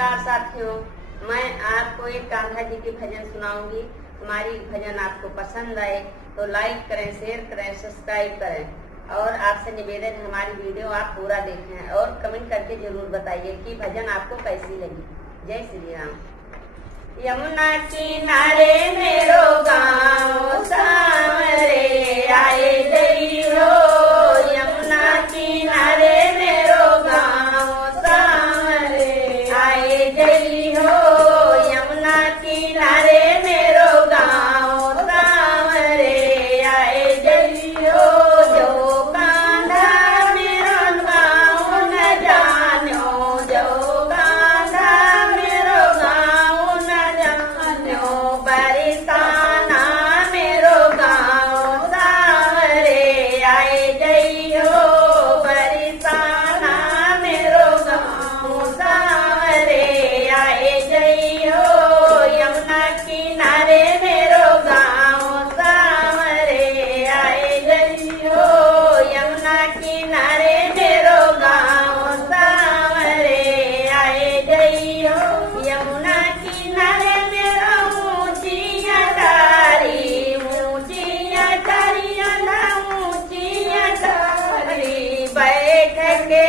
नमस्कार साथियों, मैं आपको एक कान्हा जी की भजन सुनाऊंगी। हमारी भजन आपको पसंद आए तो लाइक करें, शेयर करें, सब्सक्राइब करें और आपसे निवेदन है हमारी वीडियो आप पूरा देखें और कमेंट करके जरूर बताइए कि भजन आपको कैसी लगी। जय श्री राम। यमुना किनारे मेरो गाँव सांवरे आए जई हो, यमुना किनारे मेरो गाँव सांवरे आए जई हो, यमुना किनारे मेरो गाँव सांवरे आए जई हो। जो कान्हा मेरो गाँव न जान्यो, जो कान्हा मेरो गाँव न जान्यो, बरसाना मेरो गाँव सांवरे आए जई हो, बरसाना मेरो गाँव सांवरे आए जई हो, यमुना किनारे मेरो गाँव सांवरे आए जई हो, यमुना किनारे मेरो गाँव सांवरे आए जई हो। यमुना किनारे मेरो ऊंची अटारी, ऊंची अटारी, ऊंची अटारी बैठ के